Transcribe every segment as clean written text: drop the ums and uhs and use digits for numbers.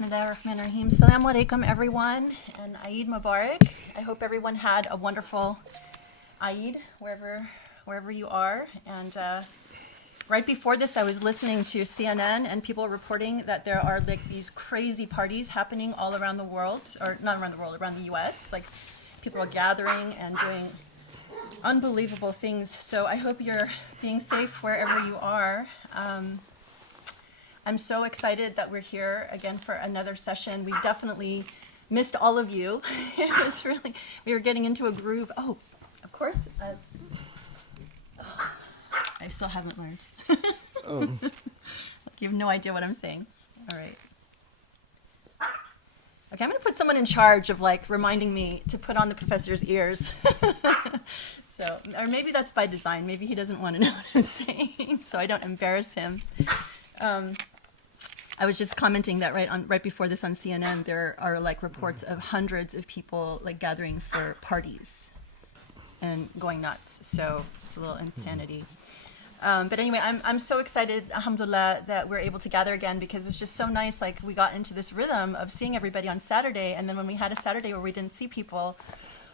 Bismillahirrahmanirrahim. Assalamu alaikum, everyone, and Eid Mubarak. I hope everyone had a wonderful Eid wherever you are. And right before this, I was listening to CNN, and people reporting that there are like these crazy parties happening all around the world, or not around the world, around the U.S. Like people are gathering and doing unbelievable things. So I hope you're being safe wherever you are. I'm so excited that we're here again for another session. We definitely missed all of you. It was really, we were getting into a groove. Oh, of course. I still haven't learned. You have no idea what I'm saying. All right. Okay, I'm going to put someone in charge of like reminding me to put on the professor's ears. So, or maybe that's by design. Maybe he doesn't want to know what I'm saying, so I don't embarrass him. I was just commenting that right before this on CNN, there are like reports of hundreds of people like gathering for parties and going nuts. So it's a little insanity. But anyway, I'm so excited, alhamdulillah, that we're able to gather again, because it was just so nice. Like we got into this rhythm of seeing everybody on Saturday, and then when we had a Saturday where we didn't see people,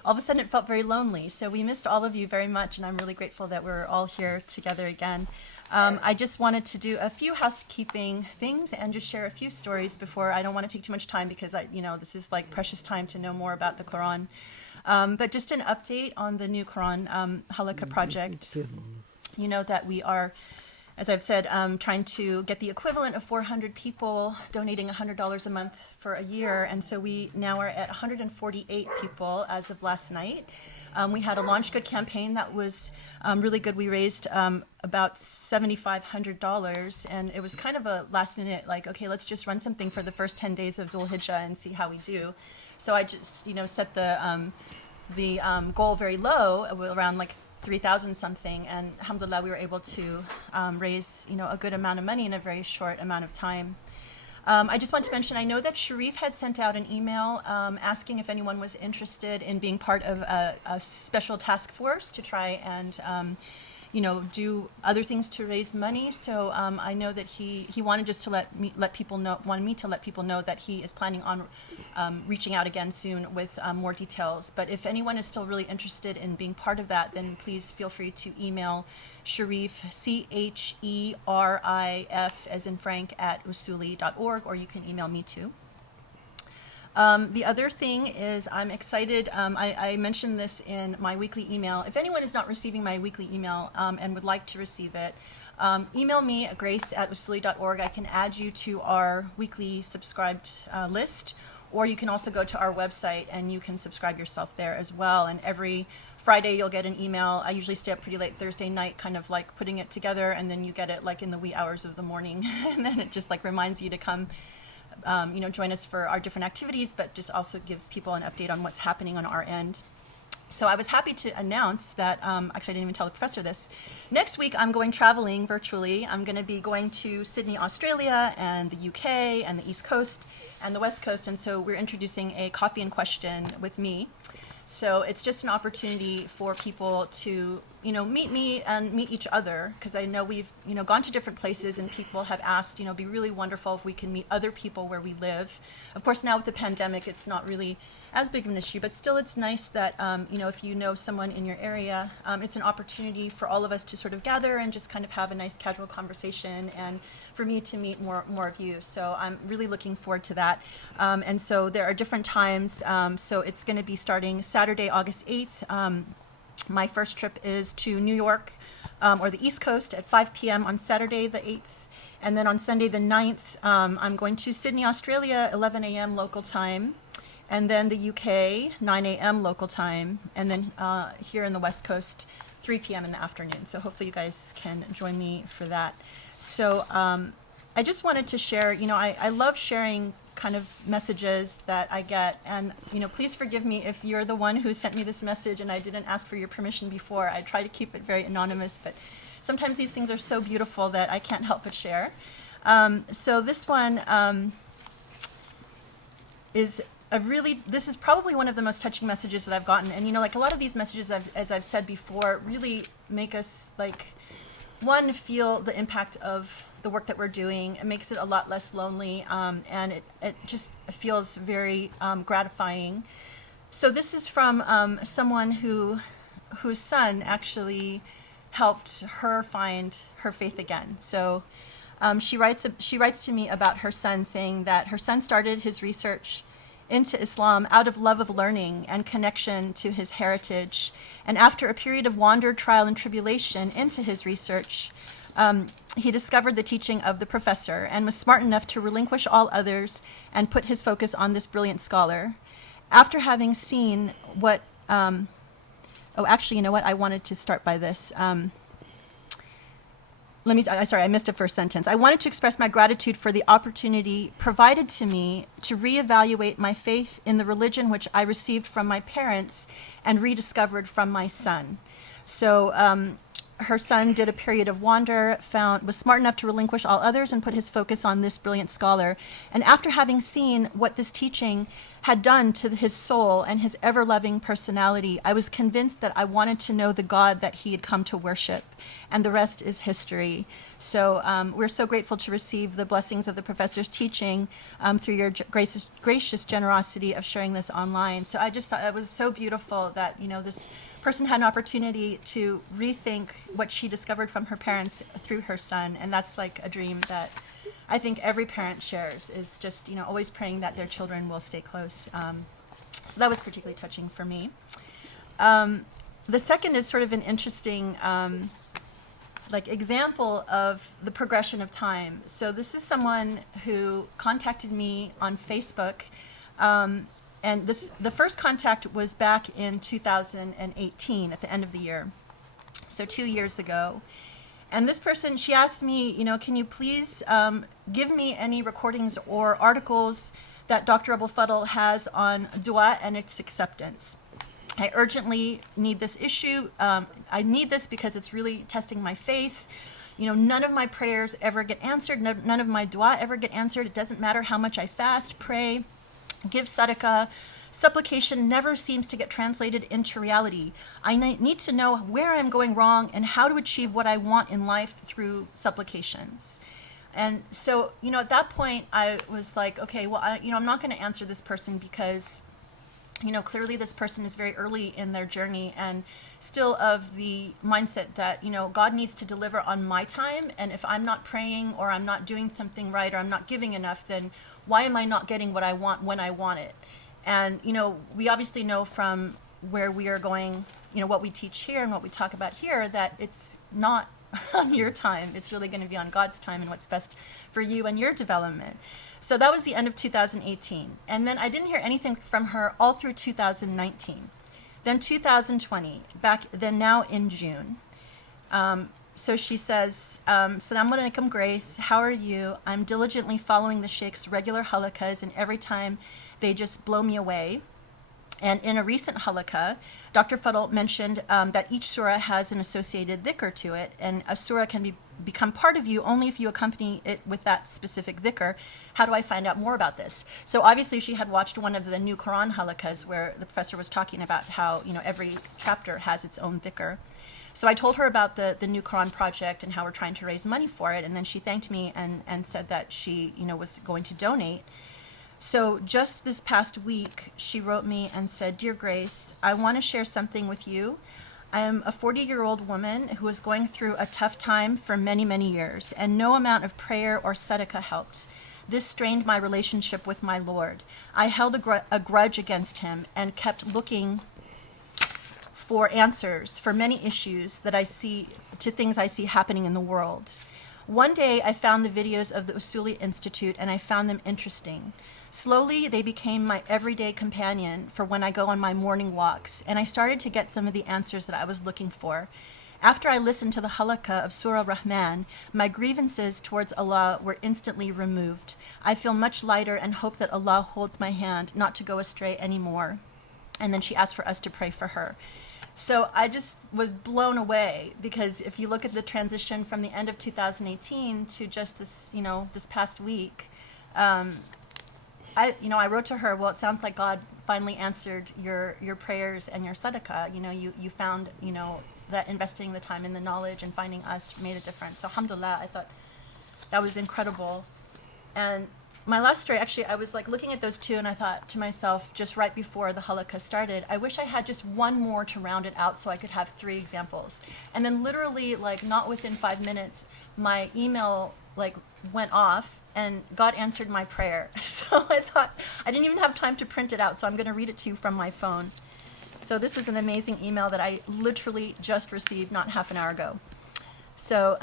all of a sudden it felt very lonely. So we missed all of you very much, and I'm really grateful that we're all here together again. I just wanted to do a few housekeeping things and just share a few stories before. I don't want to take too much time because this is like precious time to know more about the Quran. But just an update on the new Quran halaqa project. You know that we are, as I've said, trying to get the equivalent of 400 people donating $100 a month for a year. And so we now are at 148 people as of last night. We had a Launch Good campaign that was really good. We raised about $7,500, and it was kind of a last minute, like, okay, let's just run something for the first 10 days of Dhul Hijjah and see how we do. So I just, set the goal very low, around like 3,000 something, and alhamdulillah, we were able to raise, a good amount of money in a very short amount of time. I just want to mention, I know that Sharif had sent out an email asking if anyone was interested in being part of a special task force to try and, do other things to raise money. So I know that he wanted just to wanted me to let people know that he is planning on reaching out again soon with more details. But if anyone is still really interested in being part of that, then please feel free to email Sharif, CHERIF, as in Frank, @usuli.org, or you can email me too. The other thing is I'm excited. I mentioned this in my weekly email. If anyone is not receiving my weekly email and would like to receive it, email me at grace@usuli.org. I can add you to our weekly subscribed list, or you can also go to our website and you can subscribe yourself there as well. And every Friday you'll get an email. I usually stay up pretty late Thursday night, kind of like putting it together, and then you get it like in the wee hours of the morning, and then it just like reminds you to come join us for our different activities, but just also gives people an update on what's happening on our end. So I was happy to announce that, actually I didn't even tell the professor this, next week I'm going traveling virtually. I'm going to be going to Sydney, Australia, and the UK, and the East Coast, and the West Coast, and so we're introducing a coffee and question with me. So it's just an opportunity for people to, meet me and meet each other, because I know we've, gone to different places, and people have asked, it'd be really wonderful if we can meet other people where we live. Of course, now with the pandemic, it's not really as big of an issue, but still it's nice that, if you know someone in your area, it's an opportunity for all of us to sort of gather and just kind of have a nice casual conversation, and for me to meet more of you. So I'm really looking forward to that. And so there are different times. So it's going to be starting Saturday, August 8th. My first trip is to New York, or the East Coast, at 5 p.m. on Saturday the 8th. And then on Sunday the 9th, I'm going to Sydney, Australia, 11 a.m. local time. And then the UK, 9 a.m. local time. And then here in the West Coast, 3 p.m. in the afternoon. So hopefully you guys can join me for that. So I just wanted to share, I love sharing kind of messages that I get. And, please forgive me if you're the one who sent me this message and I didn't ask for your permission before. I try to keep it very anonymous, but sometimes these things are so beautiful that I can't help but share. So this one is this is probably one of the most touching messages that I've gotten. And, like a lot of these messages, as I've said before, really make us like, one, feel the impact of the work that we're doing. It makes it a lot less lonely, and it just feels very gratifying. So this is from someone whose son actually helped her find her faith again. So she writes to me about her son, saying that her son started his research into Islam out of love of learning and connection to his heritage. And after a period of wander, trial, and tribulation into his research, he discovered the teaching of the professor and was smart enough to relinquish all others and put his focus on this brilliant scholar. After having seen what, actually, you know what? I wanted to start by this. I missed a first sentence. I wanted to express my gratitude for the opportunity provided to me to reevaluate my faith in the religion which I received from my parents and rediscovered from my son. So her son did a period of wander, was smart enough to relinquish all others and put his focus on this brilliant scholar. And after having seen what this teaching had done to his soul and his ever-loving personality, I was convinced that I wanted to know the God that he had come to worship. And the rest is history. So we're so grateful to receive the blessings of the professor's teaching through your gracious generosity of sharing this online. So I just thought it was so beautiful that, this person had an opportunity to rethink what she discovered from her parents through her son. And that's like a dream that I think every parent shares, is just, always praying that their children will stay close. So that was particularly touching for me. The second is sort of an interesting example of the progression of time. So this is someone who contacted me on Facebook, and the first contact was back in 2018 at the end of the year, so 2 years ago. And this person, she asked me, can you please give me any recordings or articles that Dr. Abou El Fadl has on dua and its acceptance. I urgently need this issue. I need this because it's really testing my faith. None of my prayers ever get answered. None of my dua ever get answered. It doesn't matter how much I fast, pray, give sadaqah. Supplication never seems to get translated into reality. I need to know where I'm going wrong and how to achieve what I want in life through supplications. And so, at that point, I was like, okay, well, I'm not going to answer this person because, clearly this person is very early in their journey and still of the mindset that, God needs to deliver on my time. And if I'm not praying or I'm not doing something right or I'm not giving enough, then why am I not getting what I want when I want it? And, we obviously know from where we are going, what we teach here and what we talk about here, that it's not on your time. It's really going to be on God's time and what's best for you and your development. So that was the end of 2018. And then I didn't hear anything from her all through 2019. Then 2020, now in June. So she says, Assalamu alaikum, Grace. How are you? I'm diligently following the Sheikh's regular halaqas, and every time they just blow me away. And in a recent halaqa, Dr. Fadl mentioned that each surah has an associated dhikr to it, and a surah can become part of you only if you accompany it with that specific dhikr. How do I find out more about this? So obviously she had watched one of the new Quran halaqas where the professor was talking about how every chapter has its own dhikr. So I told her about the new Quran project and how we're trying to raise money for it, and then she thanked me and said that she was going to donate. So just this past week, she wrote me and said, Dear Grace, I want to share something with you. I am a 40-year-old woman who is going through a tough time for many, many years, and no amount of prayer or sadaqah helped. This strained my relationship with my Lord. I held a grudge against him and kept looking for answers for many issues that I see, to things I see happening in the world. One day, I found the videos of the Usuli Institute, and I found them interesting. Slowly, they became my everyday companion for when I go on my morning walks, and I started to get some of the answers that I was looking for. After I listened to the halaqa of Surah Rahman, my grievances towards Allah were instantly removed. I feel much lighter and hope that Allah holds my hand not to go astray anymore. And then she asked for us to pray for her. So I just was blown away, because if you look at the transition from the end of 2018 to just this, this past week, I wrote to her, well, it sounds like God finally answered your prayers and your sadaqah. You found, that investing the time in the knowledge and finding us made a difference. So alhamdulillah, I thought that was incredible. And my last story, actually, I was like looking at those two, and I thought to myself, just right before the halaqa started, I wish I had just one more to round it out so I could have 3 examples. And then literally, like not within 5 minutes, my email like went off, and God answered my prayer. So I thought, I didn't even have time to print it out, so I'm going to read it to you from my phone. So this was an amazing email that I literally just received not half an hour ago. So,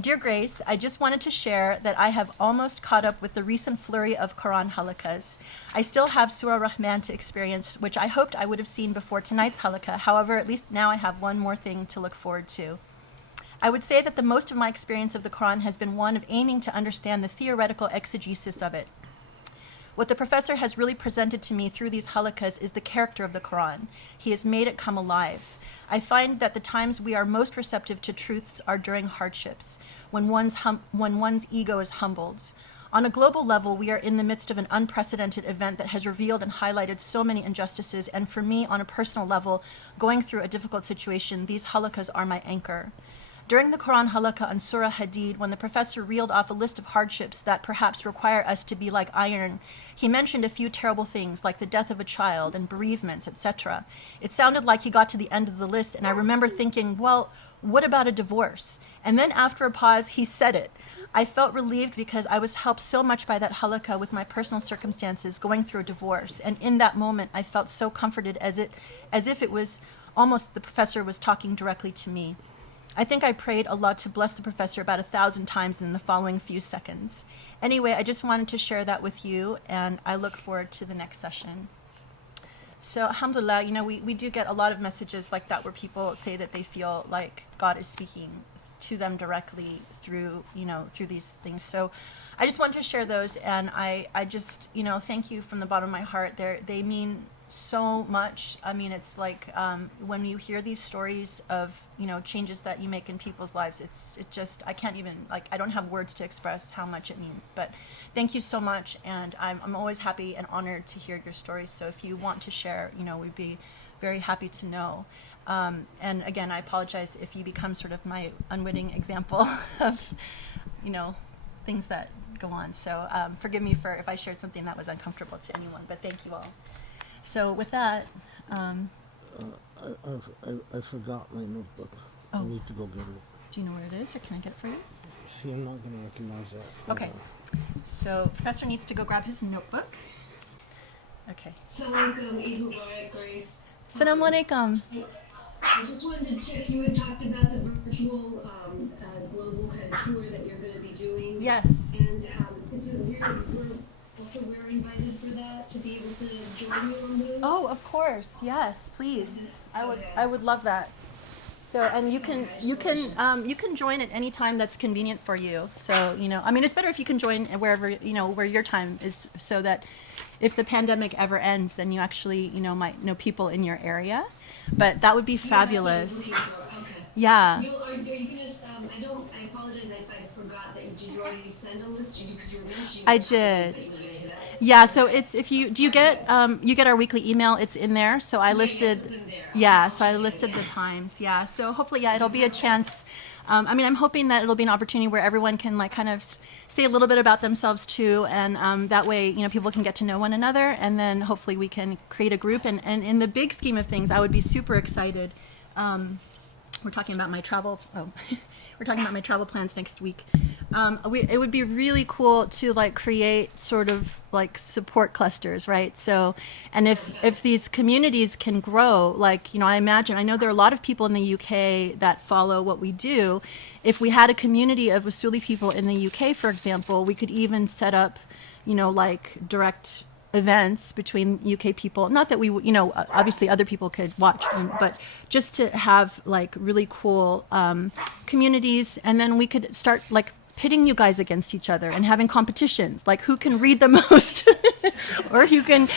Dear Grace, I just wanted to share that I have almost caught up with the recent flurry of Quran halaqas. I still have Surah Rahman to experience, which I hoped I would have seen before tonight's halaqah. However, at least now I have one more thing to look forward to. I would say that the most of my experience of the Quran has been one of aiming to understand the theoretical exegesis of it. What the professor has really presented to me through these halaqas is the character of the Quran. He has made it come alive. I find that the times we are most receptive to truths are during hardships, when one's ego is humbled. On a global level, we are in the midst of an unprecedented event that has revealed and highlighted so many injustices, and for me, on a personal level, going through a difficult situation, these halaqas are my anchor. During the Quran halaqah on Surah Hadid, when the professor reeled off a list of hardships that perhaps require us to be like iron, he mentioned a few terrible things like the death of a child and bereavements, etc. It sounded like he got to the end of the list, and I remember thinking, well, what about a divorce? And then after a pause, he said it. I felt relieved because I was helped so much by that halaqah with my personal circumstances going through a divorce, and in that moment I felt so comforted as if it was almost the professor was talking directly to me. I think I prayed Allah to bless the professor about 1,000 times in the following few seconds. Anyway, I just wanted to share that with you, and I look forward to the next session. So, alhamdulillah, we do get a lot of messages like that where people say that they feel like God is speaking to them directly through these things. So I just wanted to share those, and I just, thank you from the bottom of my heart. They mean so much. I mean, it's like when you hear these stories of changes that you make in people's lives, I can't even, I don't have words to express how much it means. But thank you so much, and I'm always happy and honored to hear your stories. So if you want to share, we'd be very happy to know. And again, I apologize if you become sort of my unwitting example of things that go on. So forgive me for if I shared something that was uncomfortable to anyone, but thank you all. So with that, I forgot my notebook. Oh. I need to go get it. Do you know where it is, or can I get it for you? You're not going to recognize that. Okay. So Professor needs to go grab his notebook. Okay. Assalamu alaikum, Eid Mubarak, Grace. Assalamu alaikum. I just wanted to check, you had talked about the virtual global kind of tour that you're going to be doing. Yes. And we're invited for that, to be able to join you on those. Oh, of course. Yes, please. I would love that. So, and you can join at any time that's convenient for you. So, it's better if you can join wherever, where your time is, so that if the pandemic ever ends, then you actually, might know people in your area. But that would be fabulous. Okay. Yeah. Are you going to, I apologize if I forgot that, did you already send a list? Because you were mentioning I did. Yeah, so it's, you get our weekly email, it's in there. So I listed, so I listed the times. Yeah, so hopefully, it'll be a chance. I'm hoping that it'll be an opportunity where everyone can kind of say a little bit about themselves too, and that way, people can get to know one another, and then hopefully we can create a group. And in the big scheme of things, I would be super excited. We're talking about my travel. We're talking about my travel plans next week. It would be really cool to create sort of support clusters, right? So, and if these communities can grow, I know there are a lot of people in the UK that follow what we do. If we had a community of Wasuli people in the UK, for example, we could even set up, direct events between UK people. Not that we, obviously other people could watch, but just to have really cool communities, and then we could start pitting you guys against each other and having competitions, who can read the most, or who can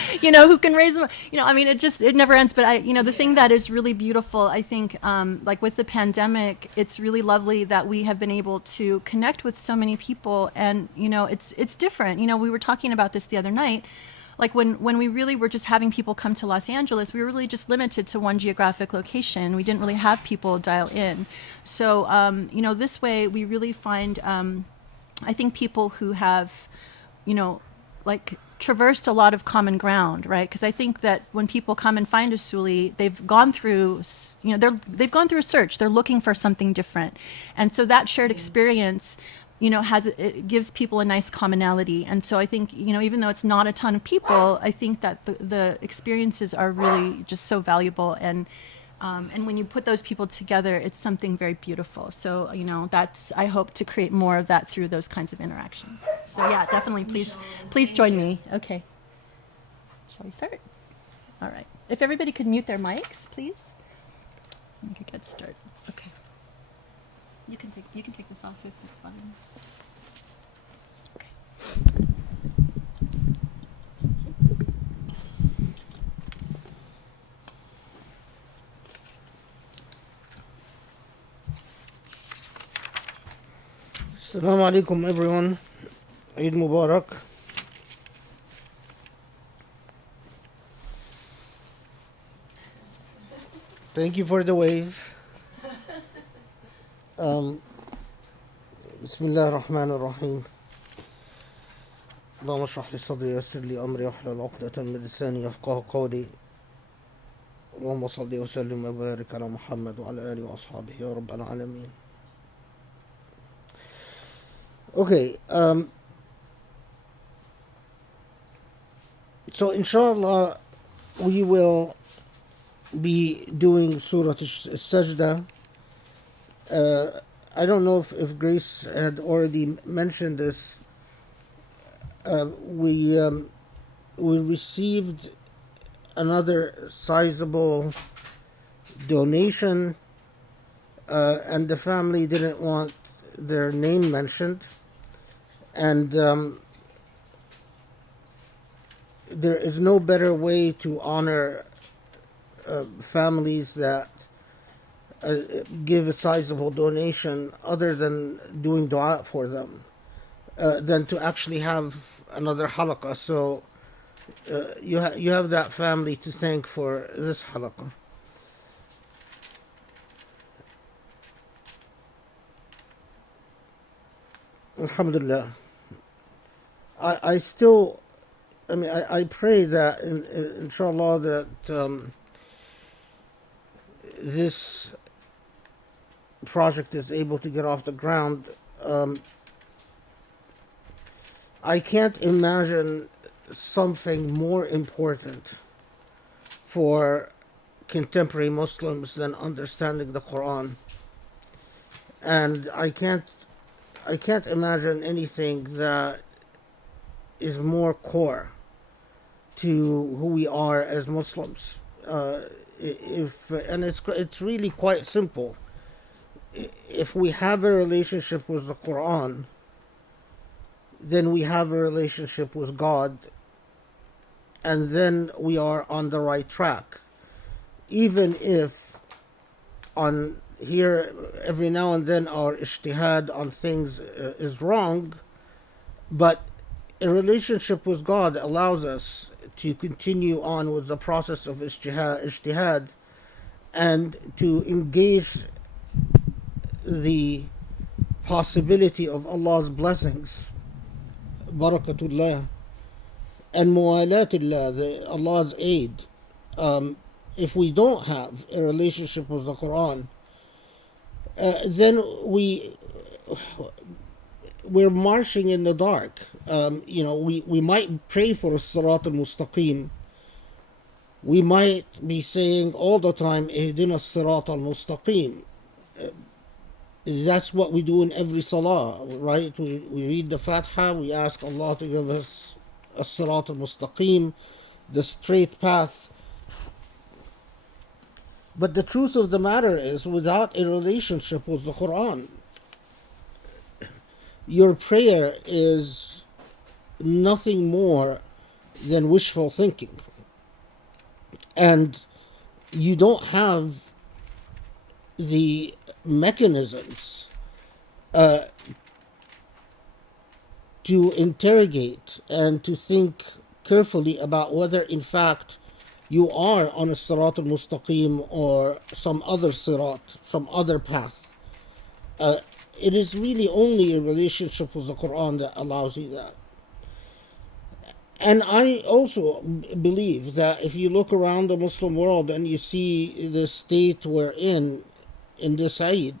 raise them. It never ends. But the thing that is really beautiful, I think, with the pandemic, it's really lovely that we have been able to connect with so many people, and it's different. We were talking about this the other night. When we really were just having people come to Los Angeles, we were really just limited to one geographic location. We didn't really have people dial in. So, this way we really find I think people who have, like traversed a lot of common ground, right? Because I think that when people come and find a Suli, they've gone through, they've gone through a search. They're looking for something different, and so that shared experience, it gives people a nice commonality. And so I think, even though it's not a ton of people, I think that the experiences are really just so valuable. And when you put those people together, it's something very beautiful. So, I hope to create more of that through those kinds of interactions. So yeah, definitely, please join me. Okay. Shall we start? All right. If everybody could mute their mics, please. We could get started. Okay. You can take this off if it's bothering you. Okay. Assalamu alaikum, everyone. Eid Mubarak. Thank you for the wave. بسم الله الرحمن الرحيم اللهم اشرح لي صدري ويسر لي أمري واحلل عقدة من لساني يفقهوا قولي اللهم صل وسلم وبارك على محمد وعلى آله وأصحابه يا رب العالمين. Okay, so inshallah we will be doing Surah Al Sajdah. I don't know if Grace had already mentioned this. We received another sizable donation, and the family didn't want their name mentioned. And there is no better way to honor families that give a sizable donation other than doing dua for them, than to actually have another halaqa. So you have that family to thank for this halaqa. Alhamdulillah. I pray that inshallah that this project is able to get off the ground. I can't imagine something more important for contemporary Muslims than understanding the Quran. And I can't imagine anything that is more core to who we are as Muslims. It's really quite simple. If we have a relationship with the Quran, then we have a relationship with God, and then we are on the right track. Even if on here every now and then our ijtihad on things is wrong, but a relationship with God allows us to continue on with the process of ijtihad and to engage the possibility of Allah's blessings, barakatullah, and muwalatullah, Allah's aid. If we don't have a relationship with the Quran, then we're marching in the dark. We might pray for Sirat al-Mustaqim. We might be saying all the time, Ihdina Sirat al-Mustaqim. That's what we do in every salah, right? We read the Fatiha, we ask Allah to give us a Sirat al-Mustaqim, the straight path. But the truth of the matter is, without a relationship with the Quran, your prayer is nothing more than wishful thinking. And you don't have the mechanisms to interrogate and to think carefully about whether in fact you are on a Sirat al-Mustaqim or some other Sirat, some other path. it is really only a relationship with the Quran that allows you that. And I also believe that if you look around the Muslim world and you see the state we're in this Eid,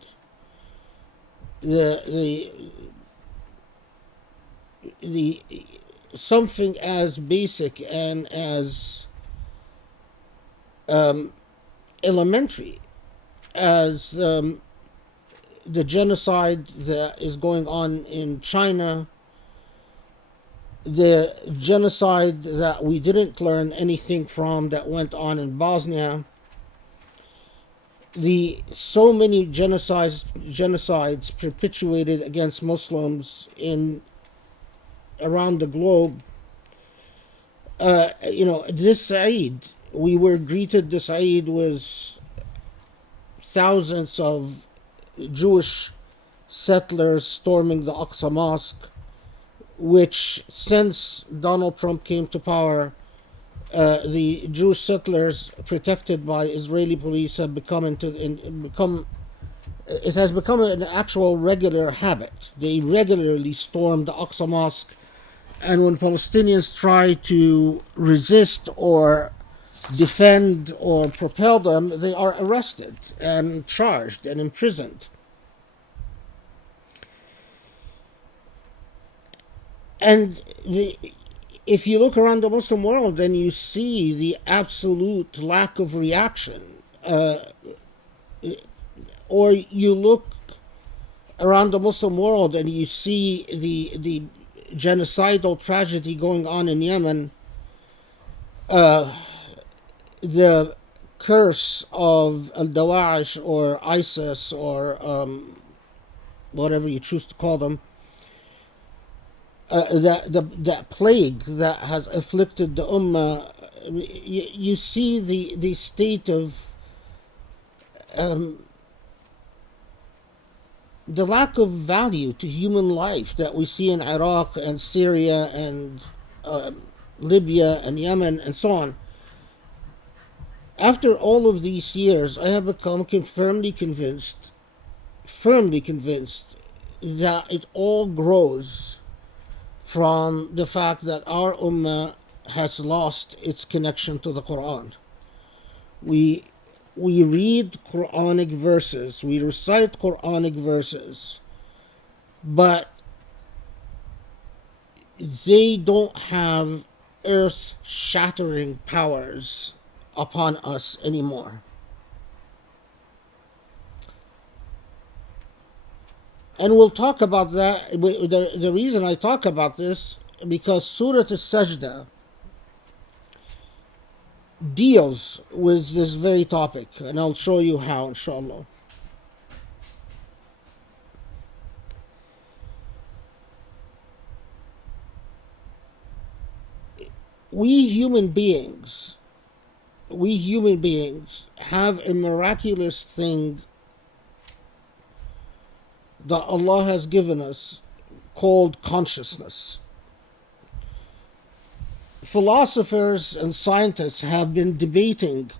the something as basic and as elementary as the genocide that is going on in China, the genocide that we didn't learn anything from that went on in Bosnia, the so many genocides perpetuated against Muslims in around the globe. This Eid, we were greeted this Eid with thousands of Jewish settlers storming the Aqsa Mosque, which since Donald Trump came to power, the Jewish settlers protected by Israeli police have become it has become an actual regular habit. They regularly storm the Aqsa Mosque, and when Palestinians try to resist or defend or propel them, they are arrested and charged and imprisoned. And if you look around the Muslim world, then you see the absolute lack of reaction. Or you look around the Muslim world and you see the genocidal tragedy going on in Yemen, the curse of al-Dawa'ish or ISIS or whatever you choose to call them, that plague that has afflicted the Ummah. You see the state of the lack of value to human life that we see in Iraq and Syria and Libya and Yemen and so on. After all of these years, I have become firmly convinced that it all grows from the fact that our Ummah has lost its connection to the Quran. We read Quranic verses, we recite Quranic verses, but they don't have earth-shattering powers upon us anymore. And we'll talk about that. The reason I talk about this, because Surah Al Sajdah deals with this very topic, and I'll show you how, inshallah. We human beings have a miraculous thing that Allah has given us called consciousness. Philosophers and scientists have been debating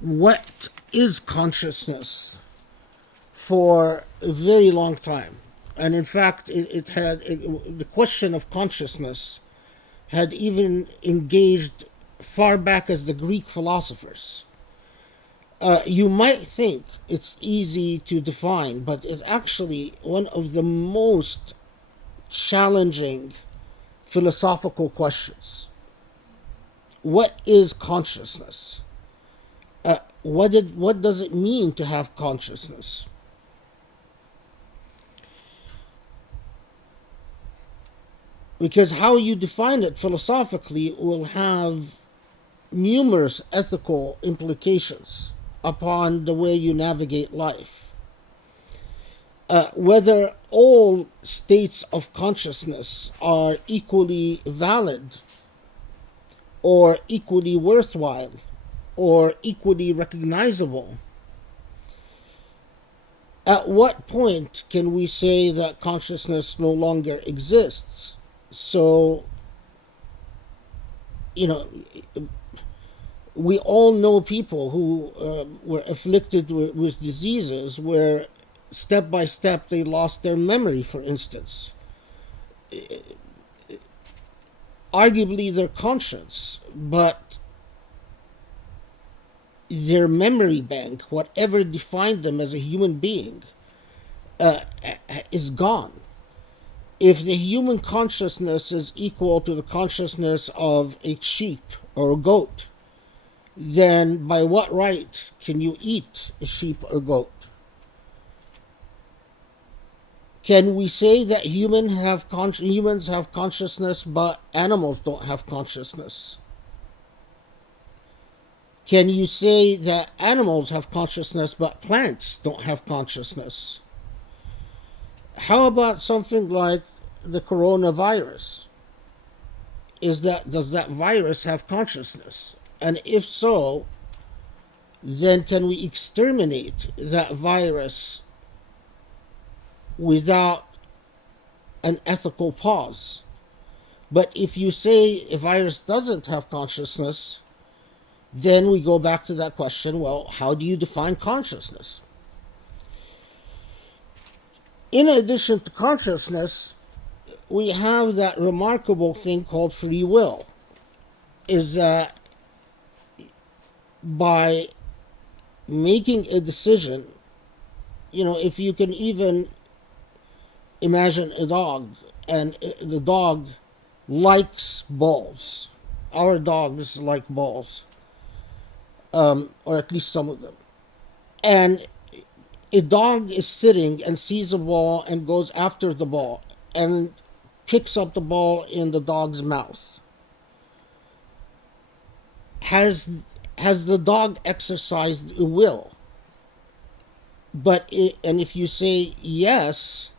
what is consciousness for a very long time. And in fact, the question of consciousness had even engaged far back as the Greek philosophers. You might think it's easy to define, but it's actually one of the most challenging philosophical questions. What is consciousness? What does it mean to have consciousness? Because how you define it philosophically will have numerous ethical implications upon the way you navigate life. Whether all states of consciousness are equally valid or equally worthwhile or equally recognizable. At what point can we say that consciousness no longer exists? So, we all know people who were afflicted with diseases where step by step they lost their memory, for instance. Arguably their conscience, but their memory bank, whatever defined them as a human being, is gone. If the human consciousness is equal to the consciousness of a sheep or a goat, then by what right can you eat a sheep or goat? Can we say that humans have consciousness but animals don't have consciousness? Can you say that animals have consciousness but plants don't have consciousness? How about something like the coronavirus? Does that virus have consciousness? And if so, then can we exterminate that virus without an ethical pause? But if you say a virus doesn't have consciousness, then we go back to that question, well, how do you define consciousness? In addition to consciousness, we have that remarkable thing called free will. Is that by making a decision, if you can even imagine a dog, and the dog likes balls. Our dogs like balls, or at least some of them. And a dog is sitting and sees a ball and goes after the ball and picks up the ball in the dog's mouth. Has the dog exercised a will? And if you say yes,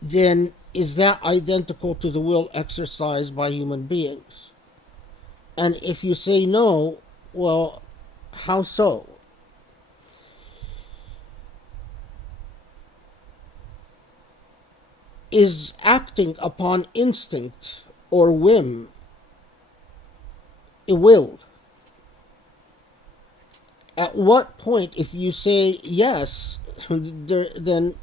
then is that identical to the will exercised by human beings? And if you say no, well, how so? Is acting upon instinct or whim a will? At what point, if you say yes, then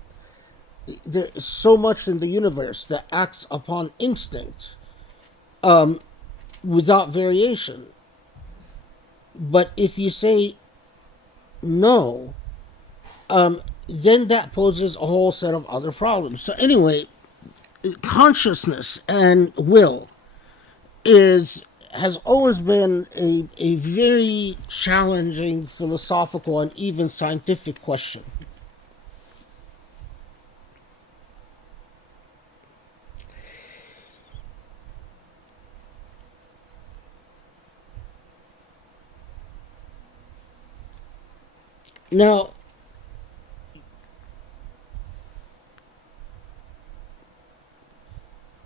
there is so much in the universe that acts upon instinct without variation. But if you say no, then that poses a whole set of other problems. So anyway, consciousness and will has always been a very challenging philosophical and even scientific question. Now,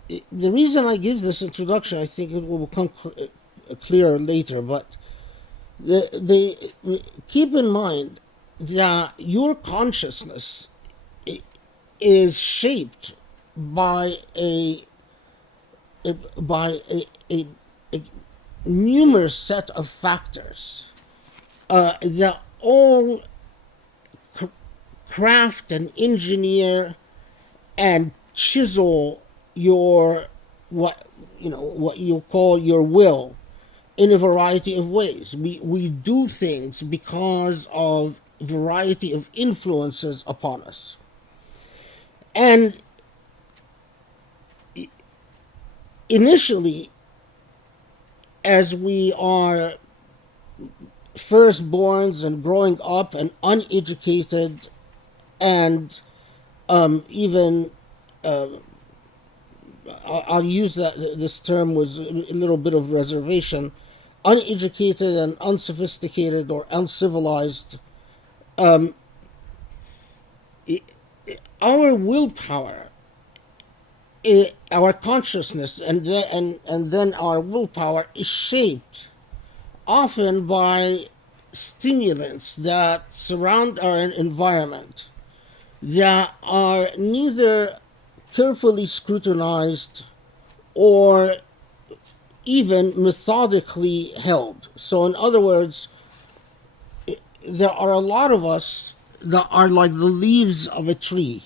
the reason I give this introduction, I think it will become clearer later, but keep in mind that your consciousness is shaped by a numerous set of factors that all craft and engineer and chisel your what you call your will in a variety of ways. We do things because of a variety of influences upon us. And initially, as we are firstborns and growing up and uneducated and even I'll use this term with a little bit of reservation, uneducated and unsophisticated or uncivilized, our willpower, our consciousness, and then our willpower is shaped often by stimulants that surround our environment that are neither carefully scrutinized or even methodically held. So in other words, there are a lot of us that are like the leaves of a tree.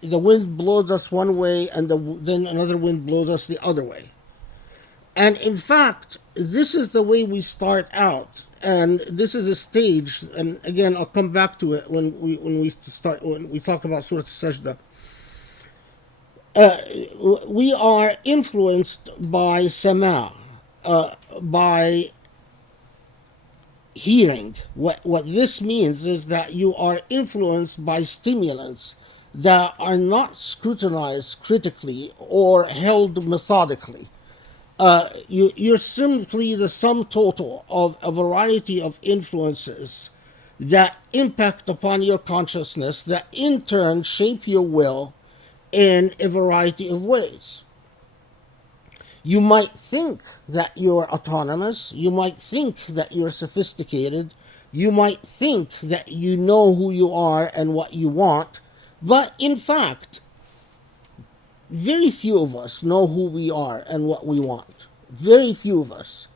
The wind blows us one way, and then another wind blows us the other way. And in fact, this is the way we start out, and this is a stage. And again, I'll come back to it when we talk about Surah Al Sajdah. We are influenced by sama, by hearing. What this means is that you are influenced by stimulants that are not scrutinized critically or held methodically. You're simply the sum total of a variety of influences that impact upon your consciousness, that in turn shape your will in a variety of ways. You might think that you're autonomous, you might think that you're sophisticated, you might think that you know who you are and what you want, but in fact, very few of us know who we are and what we want. Very few of us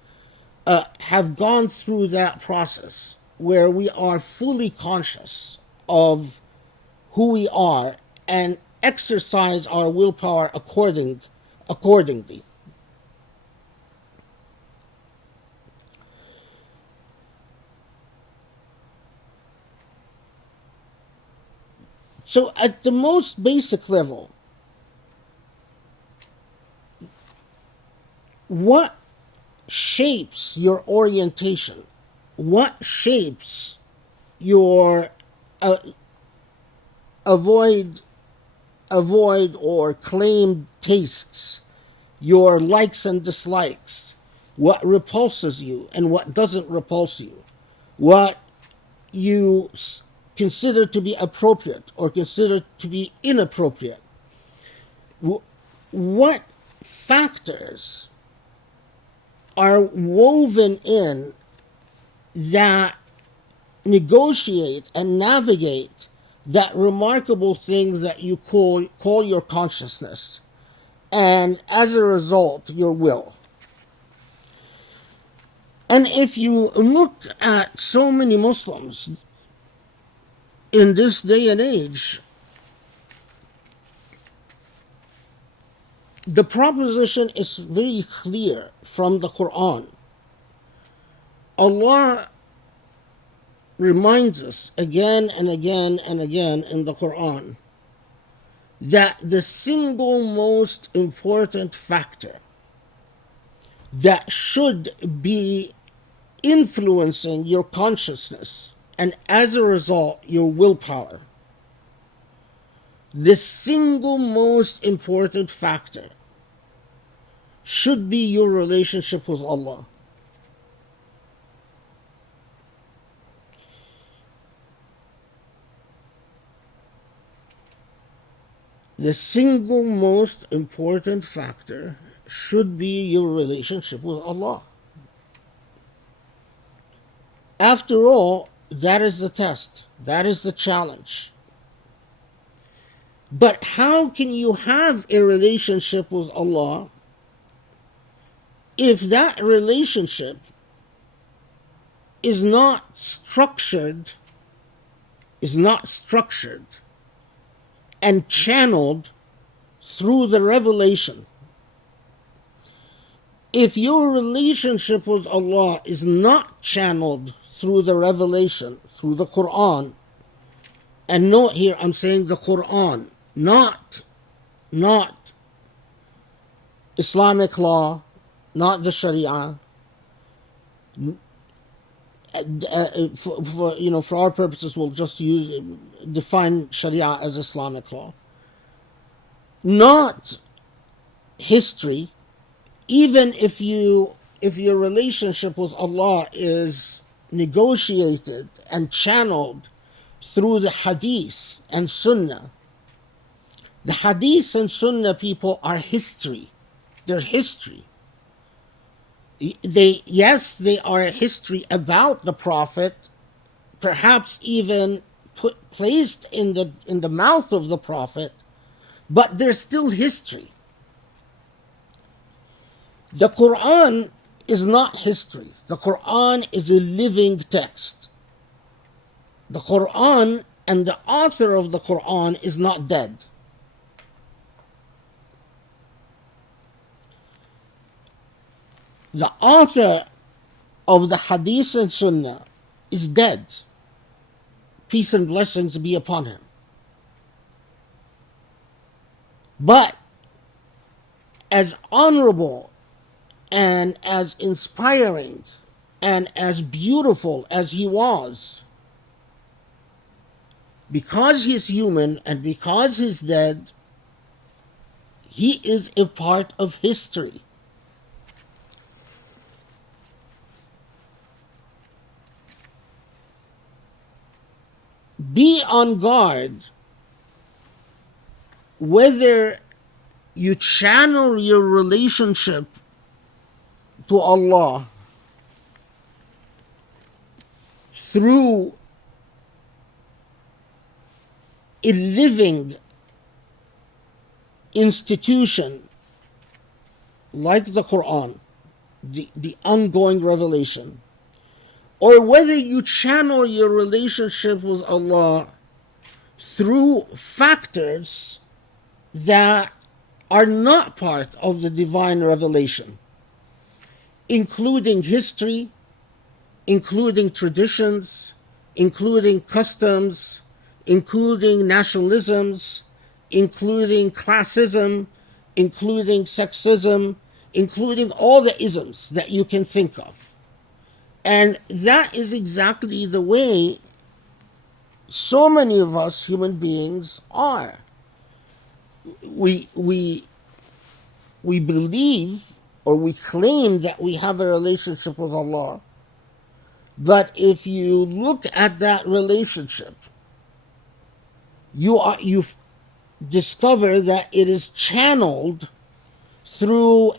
have gone through that process where we are fully conscious of who we are and exercise our willpower accordingly. So at the most basic level, what shapes your orientation? What shapes your avoid or claimed tastes, your likes and dislikes, what repulses you and what doesn't repulse you, what you consider to be appropriate or consider to be inappropriate? What factors are woven in that negotiate and navigate that remarkable thing that you call your consciousness, and as a result, your will? And if you look at so many Muslims in this day and age, the proposition is very clear from the Quran. Allah reminds us again and again and again in the Quran that the single most important factor that should be influencing your consciousness and as a result your willpower, the single most important factor should be your relationship with Allah. The single most important factor should be your relationship with Allah. After all, that is the test. That is the challenge. But how can you have a relationship with Allah if that relationship is not structured and channeled through the revelation? If your relationship with Allah is not channeled through the revelation, through the Quran, and note here, I'm saying the Quran, not Islamic law, not the Sharia. For our purposes, we'll just define Sharia as Islamic law. Not history. Even if your relationship with Allah is negotiated and channeled through the Hadith and Sunnah. The Hadith and Sunnah people are history. They're history. They are a history about the Prophet, perhaps even placed in the mouth of the Prophet, but they're still history. The Quran is not history. The Quran is a living text. The Quran and the author of the Quran is not dead. The author of the Hadith and Sunnah is dead. Peace and blessings be upon him. But as honorable and as inspiring and as beautiful as he was, because he's human and because he's dead, he is a part of history. Be on guard whether you channel your relationship to Allah through a living institution like the Quran, the ongoing revelation, or whether you channel your relationship with Allah through factors that are not part of the divine revelation, including history, including traditions, including customs, including nationalisms, including classism, including sexism, including all the isms that you can think of. And that is exactly the way so many of us human beings are. We believe or we claim that we have a relationship with Allah, but if you look at that relationship, you discover that it is channeled through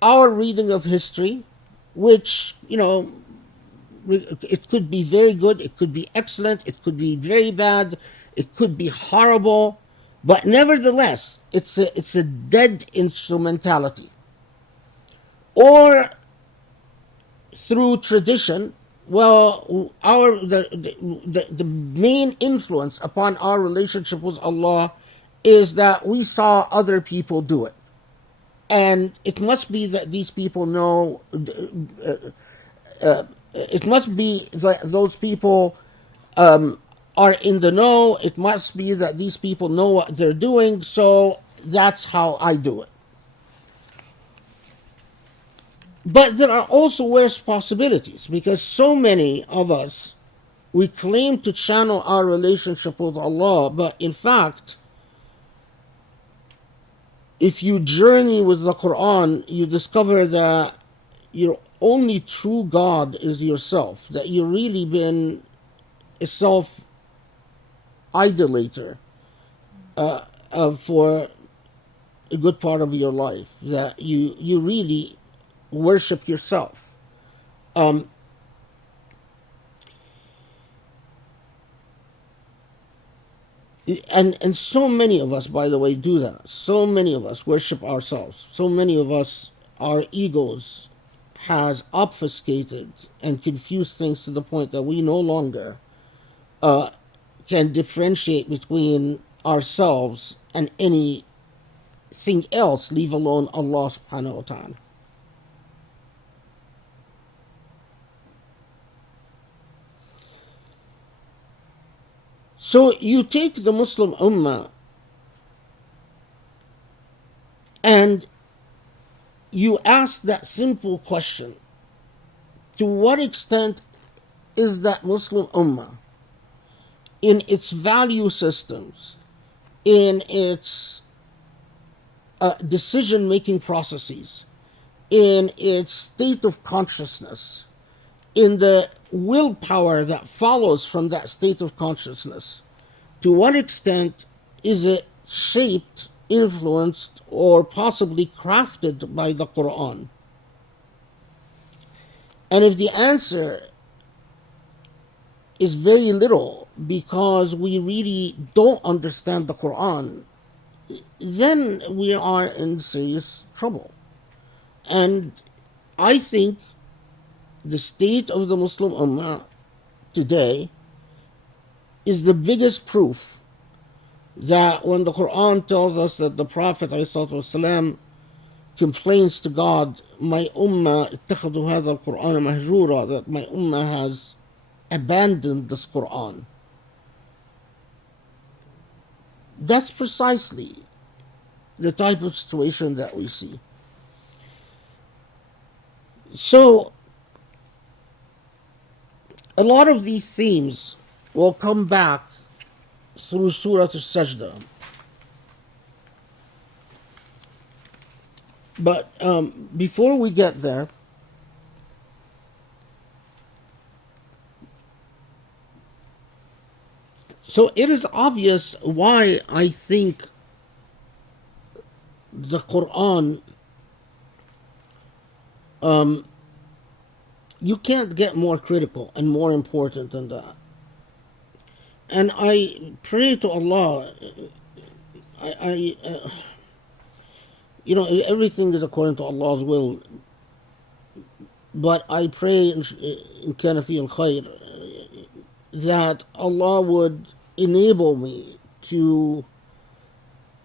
our reading of history, which, it could be very good, it could be excellent, it could be very bad, it could be horrible, but nevertheless, it's a dead instrumentality. Or through tradition, well, the main influence upon our relationship with Allah is that we saw other people do it, and it must be that these people know. It must be that those people are in the know. It must be that these people know what they're doing, so that's how I do it. But there are also worse possibilities, because so many of us, we claim to channel our relationship with Allah, but in fact, if you journey with the Quran, you discover that your only true God is yourself, that you've really been a self-idolater for a good part of your life, that you really worship yourself. And so many of us, by the way, do that. So many of us worship ourselves. So many of us, our egos has obfuscated and confused things to the point that we no longer can differentiate between ourselves and anything else, leave alone Allah subhanahu wa ta'ala. So you take the Muslim Ummah and you ask that simple question: to what extent is that Muslim Ummah, in its value systems, in its decision-making processes, in its state of consciousness, in the willpower that follows from that state of consciousness, to what extent is it shaped, influenced, or possibly crafted by the Quran? And if the answer is very little, because we really don't understand the Quran, then we are in serious trouble. And I think the state of the Muslim Ummah today is the biggest proof that when the Quran tells us that the Prophet ﷺ complains to God, my ummah اتخذوا هذا القرآن مهجورا, that my ummah has abandoned this Quran. That's precisely the type of situation that we see. So, a lot of these themes will come back through Surah Al Sajdah. But before we get there, so it is obvious why I think the Quran, you can't get more critical and more important than that. And I pray to Allah, everything is according to Allah's will, but I pray in kana fi al-khair that Allah would enable me to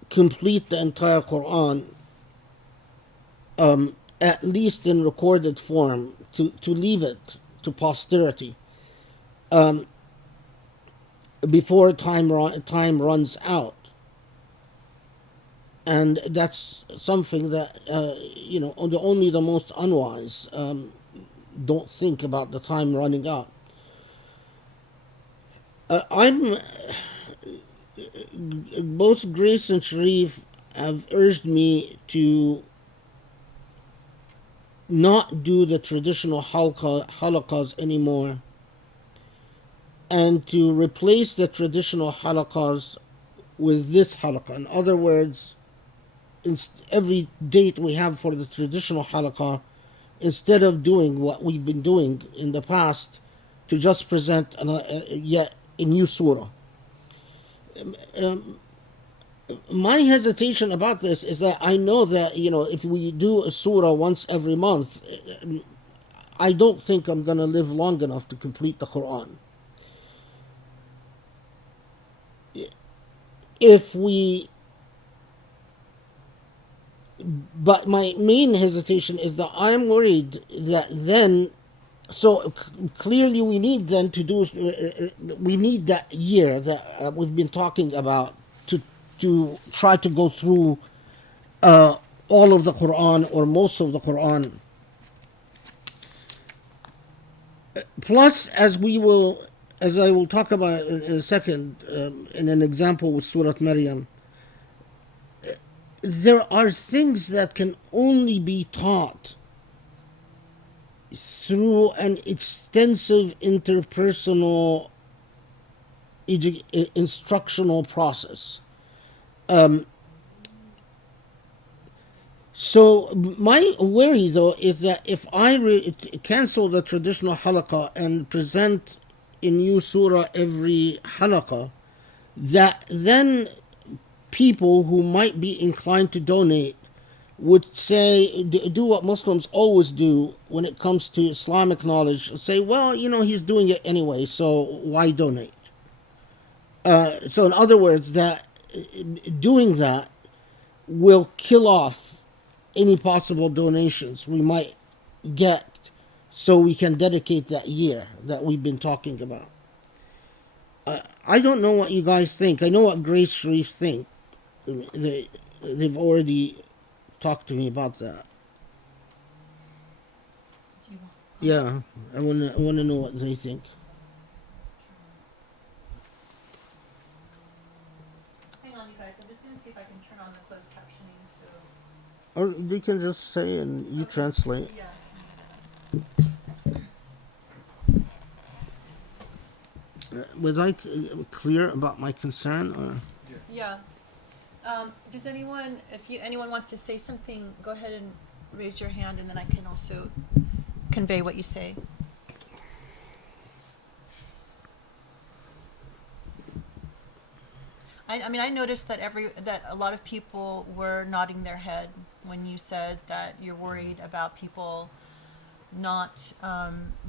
complete the entire Quran, at least in recorded form, to leave it to posterity before time runs out. And that's something that only the most unwise don't think about the time running out. Both Grace and Sharif have urged me to not do the traditional halaqas anymore, and to replace the traditional halaqas with this halaqa. In other words, every date we have for the traditional halaqa, instead of doing what we've been doing in the past, to just present yet a new surah. My hesitation about this is that I know that, if we do a surah once every month, I don't think I'm going to live long enough to complete the Quran. But my main hesitation is that I'm worried that then, so clearly we need then to do, we need that year that we've been talking about to try to go through all of the Quran or most of the Quran. Plus, as I will talk about in a second, in an example with Surah Maryam, there are things that can only be taught through an extensive interpersonal instructional process. So my worry, though, is that if I cancel the traditional halaqa and present a new surah every halaqa, that then people who might be inclined to donate would say, do what Muslims always do when it comes to Islamic knowledge, say, well, he's doing it anyway, so why donate? So in other words, that doing that will kill off any possible donations we might get, so we can dedicate that year that we've been talking about. I don't know what you guys think. I know what Grace Sharif think. They've already talked to me about that. Yeah, I want to know what they think. Hang on, you guys. I'm just going to see if I can turn on the closed captioning. Or they can just say and you translate. Yeah. Was I clear about my concern? Or? Yeah. Does anyone, anyone wants to say something, go ahead and raise your hand, and then I can also convey what you say. I noticed that a lot of people were nodding their head when you said that you're worried about people not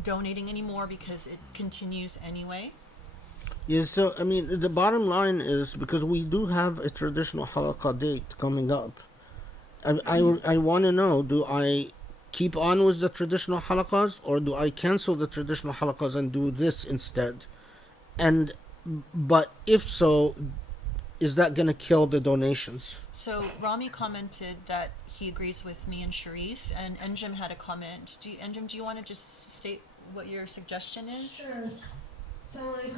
donating anymore because it continues anyway. Yeah, so I mean, the bottom line is because we do have a traditional halaqa date coming up. I want to know: do I keep on with the traditional halaqas, or do I cancel the traditional halaqas and do this instead? And but if so, is that going to kill the donations? So Rami commented that he agrees with me and Sharif, and Enjim had a comment. Enjim, do you want to just state what your suggestion is? Sure. So like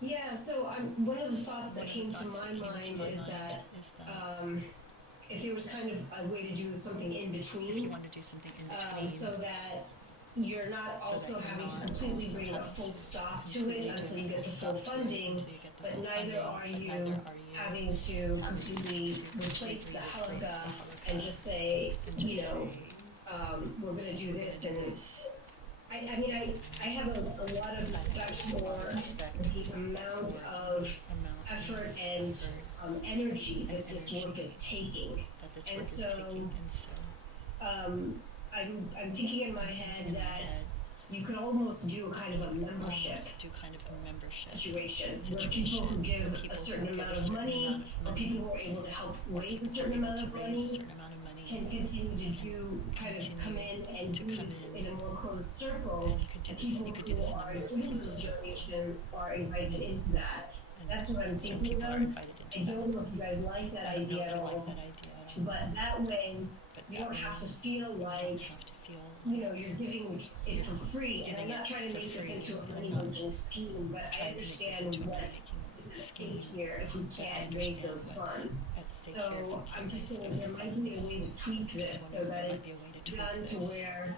yeah, so one of the thoughts that came to my mind is that if there was kind of a way to do something in between, if you want to do something in between, so that you're not also having to completely bring a full stop to it until you get the full funding, but neither are you having to completely replace the halaqa and just say, you know, we're going to do this. And I mean, I have a lot of respect for the amount of effort and energy that this work is taking. And so I'm thinking in my head that you could almost do a kind of a membership situation where people who give a certain amount of money, or people who are able to help raise a certain amount of money, can continue to do kind of come in and do this in a more closed circle. And people who are giving those donations are invited into that. That's what I'm thinking of. I don't know if you guys like that idea at all, but that way you don't have to feel like, you know, you're giving it for free. And I'm not trying to make this into a money-making scheme, but I understand what is at stake here if we can't raise those funds. So I'm just thinking there might be a way to tweak this so that it's done to where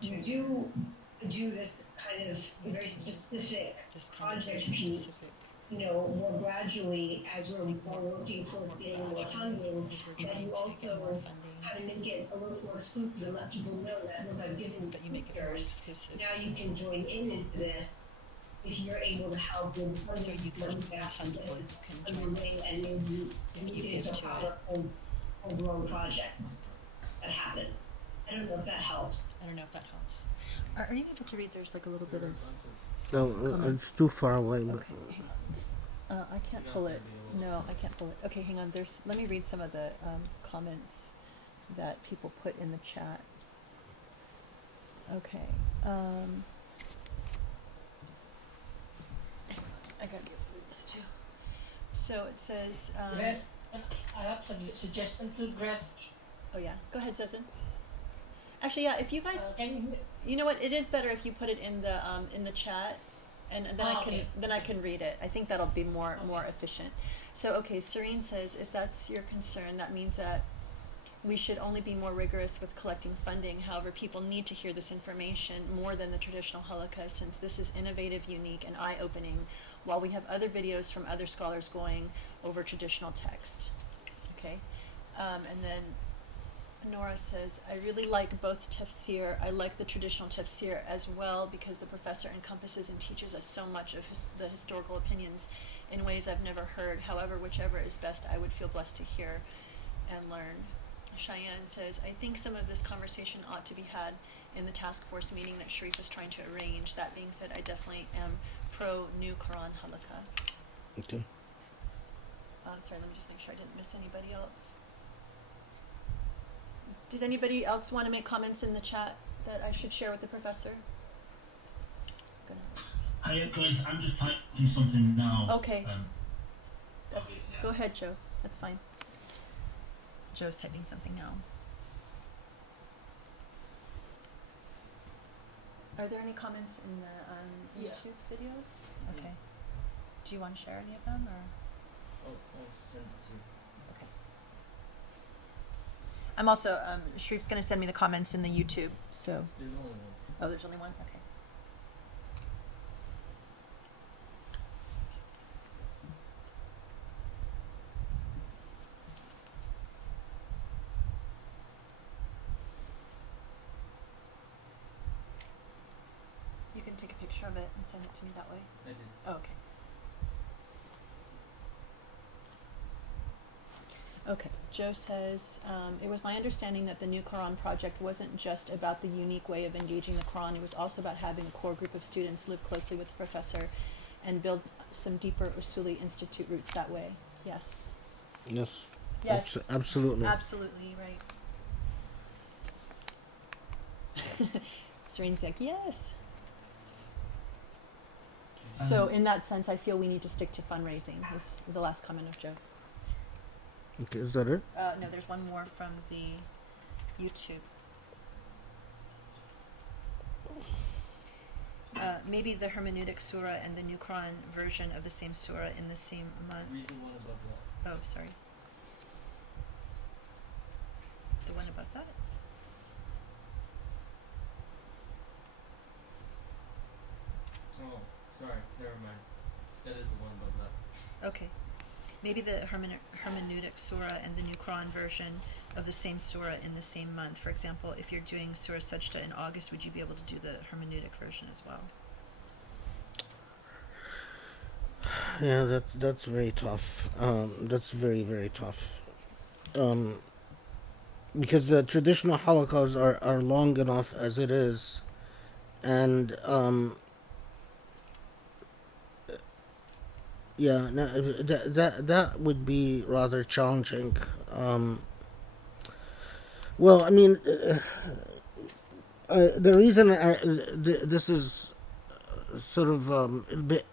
you do this kind of very specific project piece, you know, more gradually as we're working towards getting more funding, but you also kind of make it a little more exclusive and let people know that, look, I've given you pictures. Now you can join into this if you're able to help with funding. So you can underway and maybe make it into a proper full-blown project that happens. I don't know if that helps. Are you able to read? There's like a little bit of. No, it's too far away. But Okay. I can't pull it. No, I can't pull it. Okay, hang on. Let me read some of the comments that people put in the chat. Okay. I gotta get through this too. So it says. Grace, I have a suggestion to Grace. Oh yeah. Go ahead, Zezin. Actually, yeah. If you guys, you know what? It is better if you put it in the chat, and then I can read it. I think that'll be more efficient. So okay, Serene says if that's your concern, that means that we should only be more rigorous with collecting funding. However, people need to hear this information more than the traditional halaqa, since this is innovative, unique, and eye-opening, while we have other videos from other scholars going over traditional text. Okay, and then Nora says, I really like both tafsir. I like the traditional tafsir as well because the professor encompasses and teaches us so much of the historical opinions in ways I've never heard. However, whichever is best, I would feel blessed to hear and learn. Cheyenne says, I think some of this conversation ought to be had in the task force meeting that Sharif is trying to arrange. That being said, I definitely am pro new Quran halaqa. okay. Sorry, let me just make sure I didn't miss anybody else. Did anybody else want to make comments in the chat that I should share with the professor? Hi guys, I'm just typing something now. Okay. Go ahead, Joe. That's fine. Joe's typing something now. Are there any comments in the YouTube video? Okay. Do you want to share any of them, or? I'll send it to you. Okay. I'm also Sharif's going to send me the comments in the YouTube. So. There's only one. Oh, there's only one. Okay. You can take a picture of it and send it to me that way. I did. Oh, okay. Okay, Joe says, it was my understanding that the New Quran project wasn't just about the unique way of engaging the Quran, it was also about having a core group of students live closely with the professor and build some deeper Usuli Institute roots that way. Yes. Yes. Yes. Absolutely. Absolutely, right. Serene's like, yes. So in that sense, I feel we need to stick to fundraising, is the last comment of Joe. Okay, is that it? No, there's one more from the YouTube. Maybe the hermeneutic surah and the New Quran version of the same surah in the same month. Read the one above that. Oh, sorry. The one above that? Oh, sorry, never mind. That is the one above that. Okay. Maybe the hermeneutic surah and the New Quran version of the same surah in the same month. For example, if you're doing Surah Sajdah in August, would you be able to do the hermeneutic version as well? Yeah, that's very tough. That's very, very tough. Because the traditional halaqas are long enough as it is, and yeah, no, that would be rather challenging. Well, I mean, the reason this is sort of a bit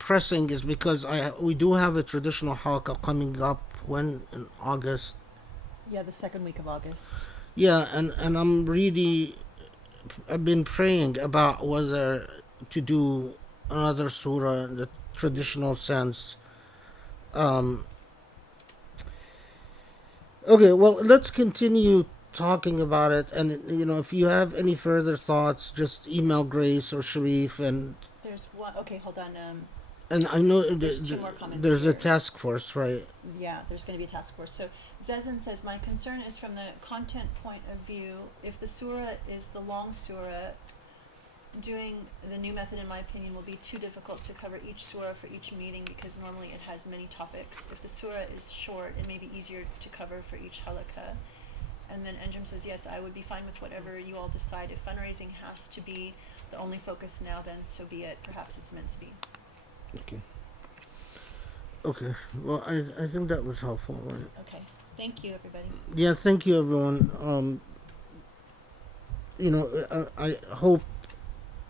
pressing is because we do have a traditional halaqa coming up in August. Yeah, the second week of August. Yeah, and I've been praying about whether to do another surah in the traditional sense. Okay, well, let's continue talking about it, and if you have any further thoughts, just email Grace or Sharif, and There's one. Okay, hold on. and I know There's two more comments there's a here. task force, right? Yeah, there's going to be a task force. So Zezin says, my concern is from the content point of view. If the surah is the long surah, doing the new method, in my opinion, will be too difficult to cover each surah for each meeting because normally it has many topics. If the surah is short, it may be easier to cover for each halaqa. And then Enjam says, yes, I would be fine with whatever you all decide. If fundraising has to be the only focus now, then so be it. Perhaps it's meant to be. Okay. Well, I think that was helpful, right? Okay. Thank you, everybody. Yeah, thank you, everyone. I hope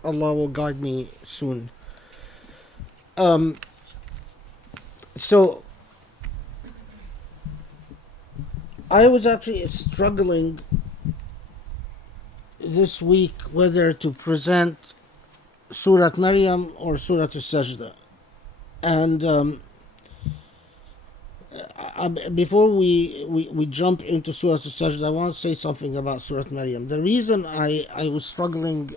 Allah will guide me soon. So I was actually struggling this week whether to present Surah Maryam or Surah Al Sajdah. And before we jump into Surah Al Sajdah, I want to say something about Surah Maryam. The reason I was struggling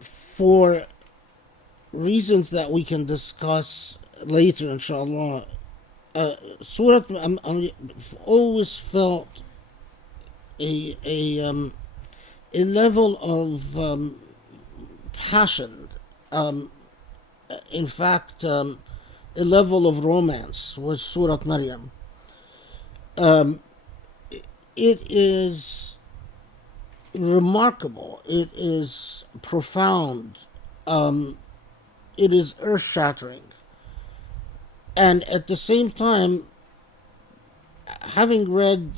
for reasons that we can discuss later, inshallah. Surah, I've always felt a level of passion. In fact, a level of romance with Surah Maryam. It is remarkable. It is profound. It is earth-shattering. And at the same time, having read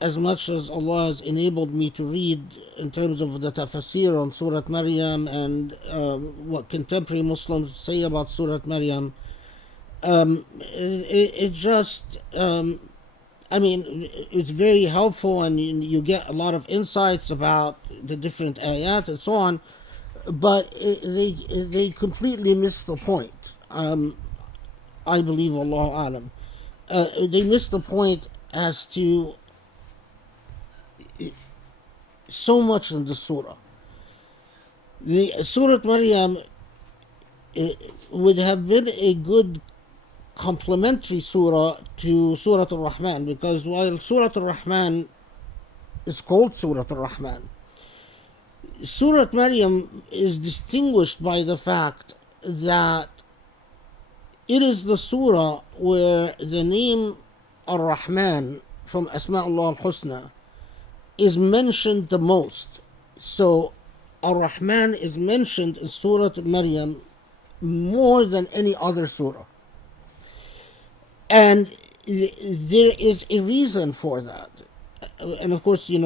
as much as Allah has enabled me to read in terms of the tafsir on Surah Maryam and what contemporary Muslims say about Surah Maryam, it just, it's very helpful, and you get a lot of insights about the different ayat and so on, but they completely miss the point. I believe, Allahu Alam. They miss the point as to so much in the surah. The Surah Maryam would have been a good complementary surah to Surah Al-Rahman, because while Surah Al-Rahman is called Surah Al-Rahman, Surah Maryam is distinguished by the fact that it is the surah where the name Ar-Rahman from Asma'ullah al-Husna is mentioned the most. So Ar-Rahman is mentioned in Surah Maryam more than any other surah. And there is a reason for that. And of course, we're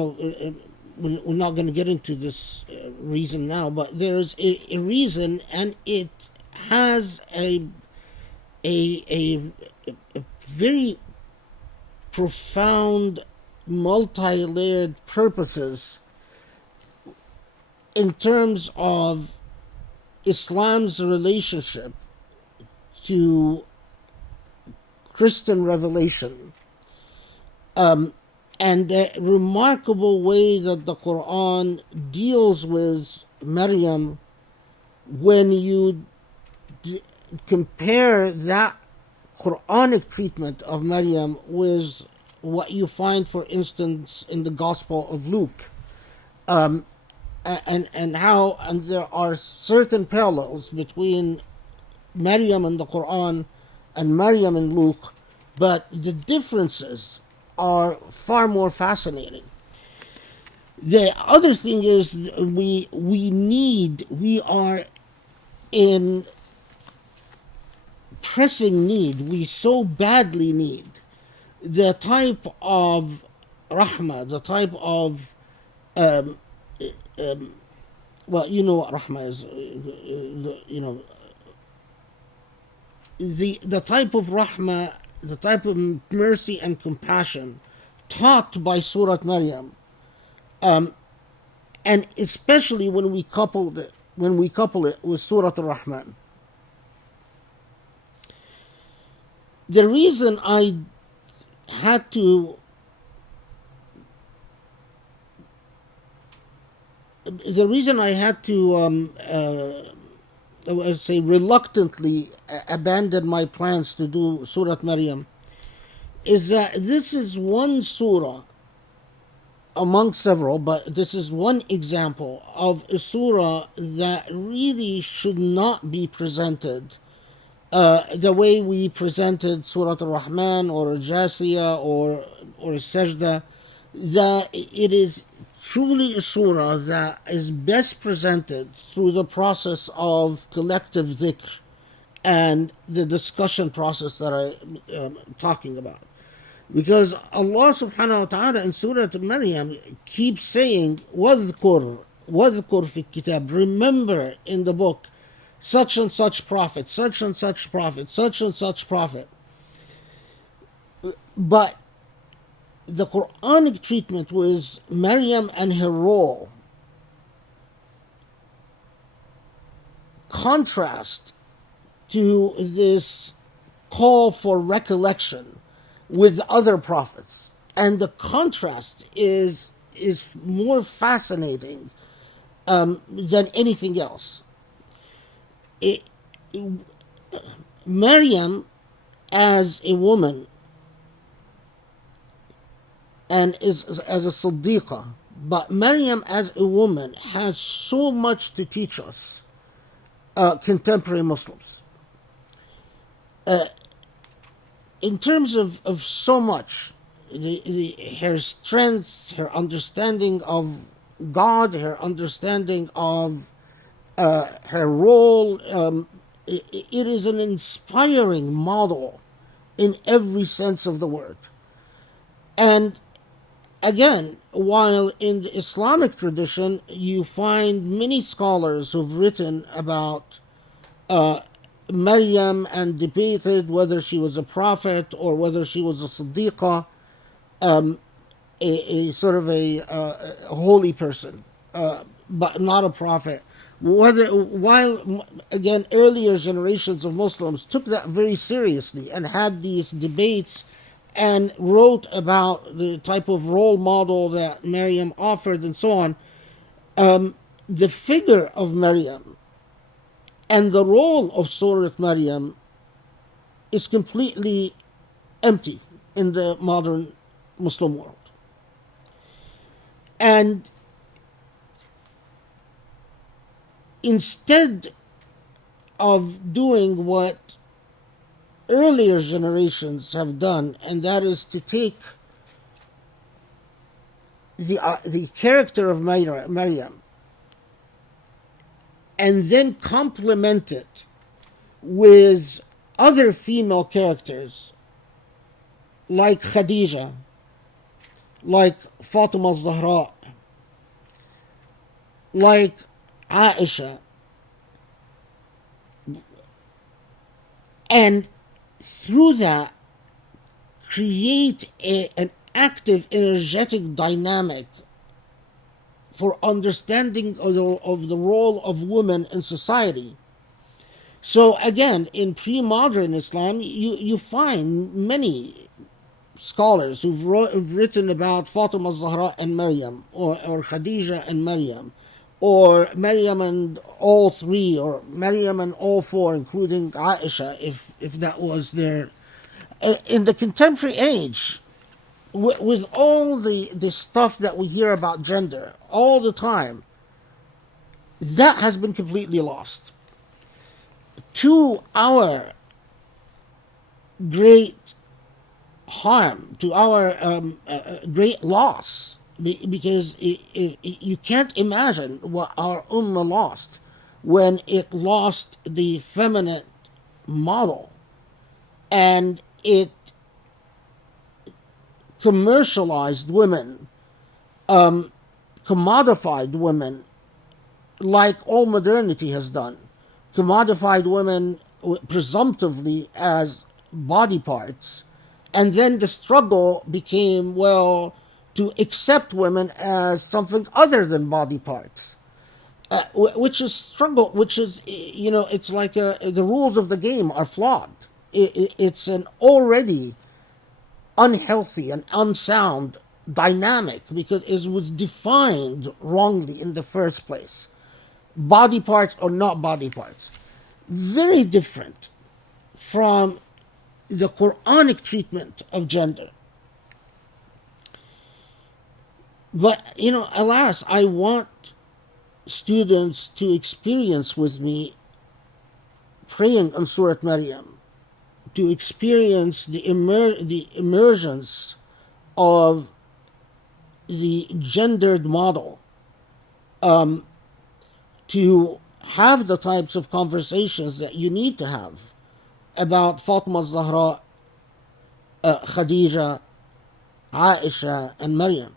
not going to get into this reason now, but there is a reason, and it has a very profound, multi-layered purposes in terms of Islam's relationship to Christian revelation, and the remarkable way that the Quran deals with Maryam when you compare that Quranic treatment of Maryam with what you find, for instance, in the Gospel of Luke, and there are certain parallels between Maryam in the Quran and Maryam in Luke, but the differences are far more fascinating. The other thing is we are in pressing need, we so badly need the type of rahmah, the type of well, you know what rahmah is, the type of rahmah, the type of mercy and compassion taught by Surah Maryam, and especially when we couple it with Surah Al-Rahman. The reason I had to say reluctantly abandon my plans to do Surah Maryam is that this is one surah among several, but this is one example of a surah that really should not be presented the way we presented Surah Al-Rahman or Al-Jathiyah or Al Sajdah. That it is truly a surah that is best presented through the process of collective dhikr and the discussion process that I am talking about. Because Allah subhanahu wa ta'ala in Surah Maryam keeps saying, وَاذْكُرْ فِي الكِّتَابِ, remember in the book such and such prophet, such and such prophet, such and such prophet. But the Quranic treatment with Maryam and her role contrast to this call for recollection with other prophets, and the contrast is more fascinating than anything else. Maryam as a woman and is as a Siddiqah, but Maryam as a woman has so much to teach us, contemporary Muslims. In terms of so much, her strength, her understanding of God, her understanding of her role, it is an inspiring model in every sense of the word. And again, while in the Islamic tradition you find many scholars who've written about Maryam and debated whether she was a prophet or whether she was a Siddiqah, a sort of a holy person, but not a prophet. While again earlier generations of Muslims took that very seriously and had these debates and wrote about the type of role model that Maryam offered and so on, the figure of Maryam and the role of Surah Maryam is completely empty in the modern Muslim world. And instead of doing what earlier generations have done, and that is to take the character of Maryam and then complement it with other female characters like Khadija, like Fatima al-Zahra, like Aisha, and through that create an active, energetic dynamic for understanding of the role of women in society. So again, in pre-modern Islam, you find many scholars who've written about Fatima al-Zahra and Maryam, or Khadija and Maryam, or Maryam and all three, or Maryam and all four, including Aisha, if that was there. In the contemporary age, with all the stuff that we hear about gender all the time, that has been completely lost. To our great harm, to our great loss, because you can't imagine what our ummah lost when it lost the feminine model and it commercialized women, commodified women, like all modernity has done. Commodified women presumptively as body parts, and then the struggle became, well, to accept women as something other than body parts, which is struggle, which is, it's like the rules of the game are flawed. It's an already unhealthy and unsound dynamic because it was defined wrongly in the first place. Body parts or not body parts. Very different from the Quranic treatment of gender. But, alas, I want students to experience with me praying on Surah Maryam, to experience the emergence of the gendered model, to have the types of conversations that you need to have about Fatima al-Zahra, Khadija, Aisha, and Maryam.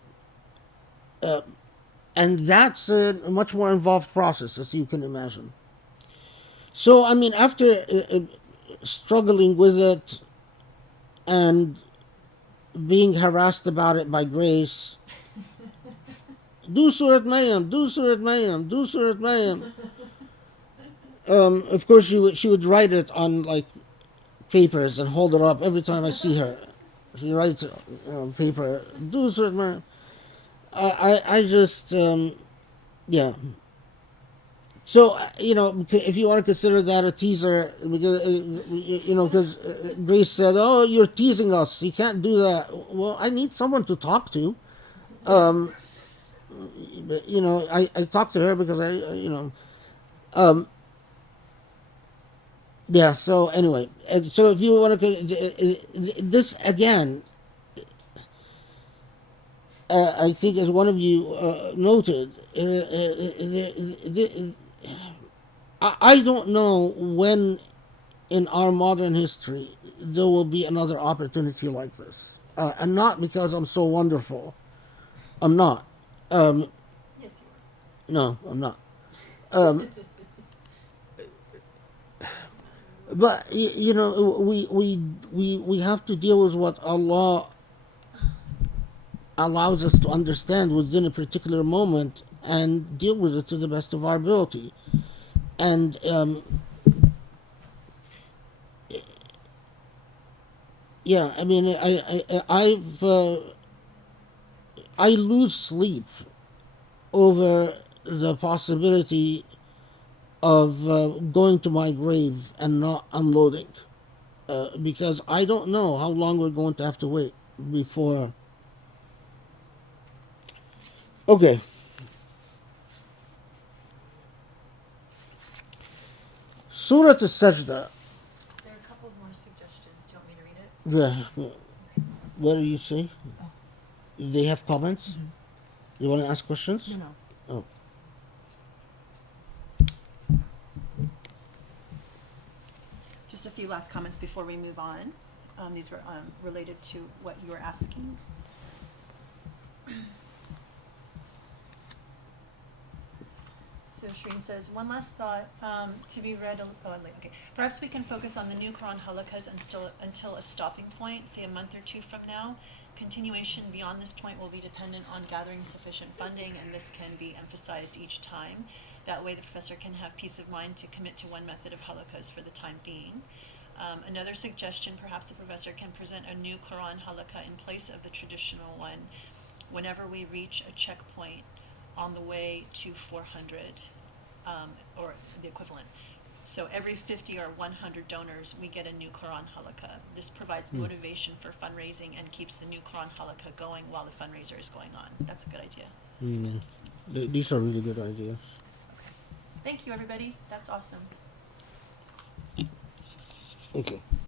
And that's a much more involved process, as you can imagine. So, after struggling with it and being harassed about it by Grace, do Surah Maryam, do Surah Maryam, do Surah Maryam. Of course, she would write it on papers and hold it up every time I see her. She writes it on paper, do Surah Maryam. I just, yeah. So, if you want to consider that a teaser, because Grace said, oh, you're teasing us, you can't do that. Well, I need someone to talk to. But, I talked to her because yeah, so anyway. So if you want to, this again, I think as one of you noted, I don't know when in our modern history there will be another opportunity like this. And not because I'm so wonderful. I'm not. Yes, you are. No, I'm not. But we have to deal with what Allah allows us to understand within a particular moment and deal with it to the best of our ability. And yeah, I lose sleep over the possibility of going to my grave and not unloading, because I don't know how long we're going to have to wait before. Okay. Surah Al Sajdah. There are a couple more suggestions. Do you want me to read it? Yeah. What do you say? They have comments? You want to ask questions? No. Oh. Just a few last comments before we move on. These were related to what you were asking. So Shreen says, one last thought to be read. Okay. Perhaps we can focus on the new Quran halakas until a stopping point, say a month or two from now. Continuation beyond this point will be dependent on gathering sufficient funding, and this can be emphasized each time. That way the professor can have peace of mind to commit to one method of halakas for the time being. Another suggestion, perhaps the professor can present a new Quran halakha in place of the traditional one whenever we reach a checkpoint on the way to 400, or the equivalent. So every 50 or 100 donors, we get a new Quran halakha. This provides motivation for fundraising and keeps the new Quran halakha going while the fundraiser is going on. That's a good idea. These are really good ideas. Okay. Thank you, everybody. That's awesome. Okay.